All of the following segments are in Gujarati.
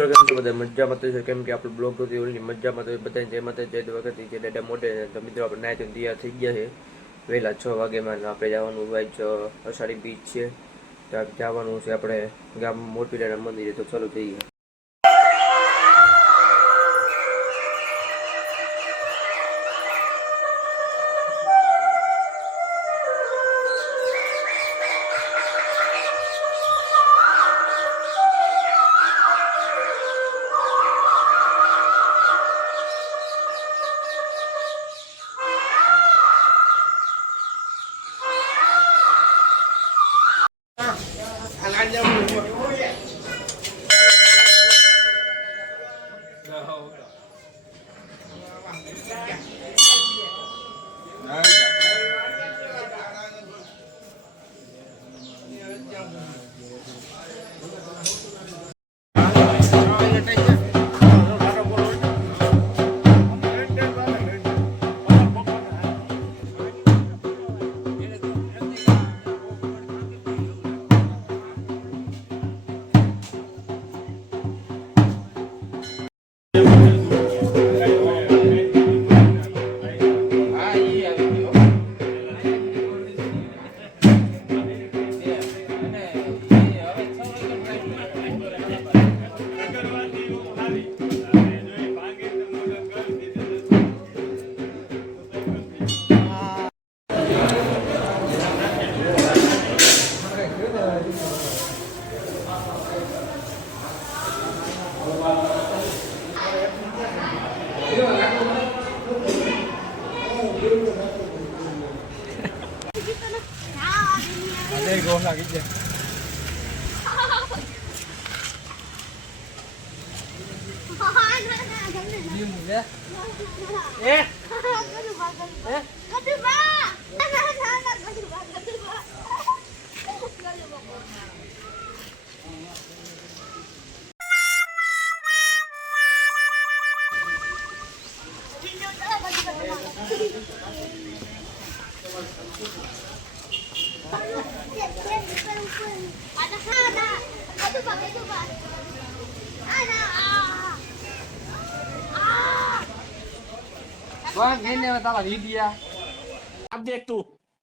કેમ છો બધા મજામાં તો છે કેમ કે આપણે બ્લોગ જોતી ઓલી મજામાં તો બધા જે મતે જે વખત જે ડેટા મોટે તો મિત્રો આપણે નાઈટ તૈયાર થઈ ગયા છે વહેલા 6 વાગ્યામાં આપણે જવાનું હોય છે અષાઢી બીચ છે ત્યાં જવાનું છે આપણે ગામ મોરપીરાના મંદિરે તો ચાલો જઈએ.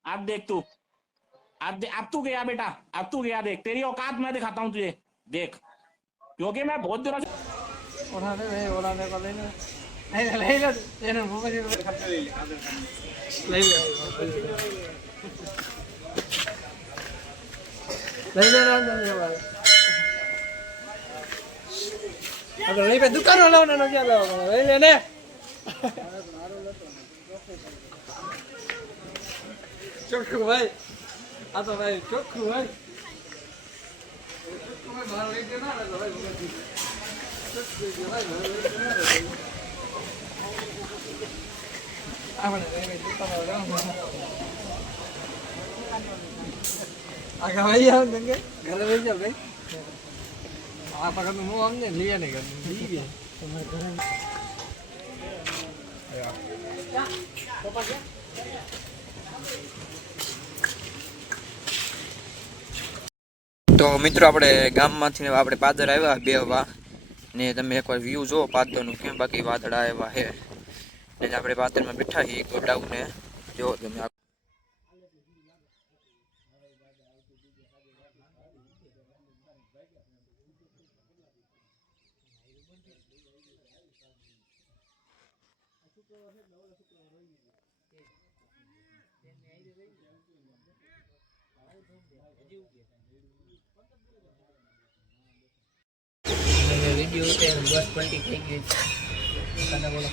अब देख तू अब तू गया बेटा, अब तू गया. देख तेरी औकात मैं दिखाता हूँ तुझे. देख क्योंकि मैं बहुत दिनों से दुकान वाला ચોખ્ખું ભાઈ આ તો ભાઈ ચોખ્ખું ભાઈ મારો એક ના લાગે ભાઈ ચોખ્ખું ભાઈ આપણે આગળ ભાઈ આવ દંગે ઘરે લઈ જાવ ભાઈ આ પકડ હું અમને લઈએ ને ઘર લઈએ તમારે ઘરે તો મિત્રો આપણે ગામમાંથી આપણે પાદર આવ્યા બેહવા ને તમે એકવાર વ્યૂ જો પાદરનું કેમ બાકી વાદળા આવ્યા હે ને આપણે પાદરમાં બેઠા છીએ ગોડાઉને જો તમે વિડિયો ઉતાર બસ પલટી થઈ ગઈ તને બોલો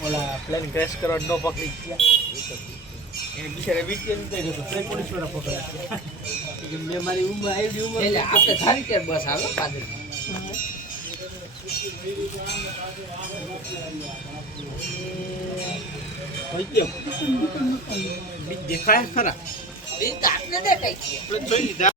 ઓલા પ્લેન ક્રેશ કરવા નો પકડી ગયા એ બિચારે વિડિયો ઉતાર ગયો તો પોલીસ વાળા પકડ્યા કે મે મારી ઉંમર આવી ઉંમર એટલે આપણે સારી કે બસ આવે પાદર હોય કેમ દેખાય ખરા એ તો આપણે દેખાય છે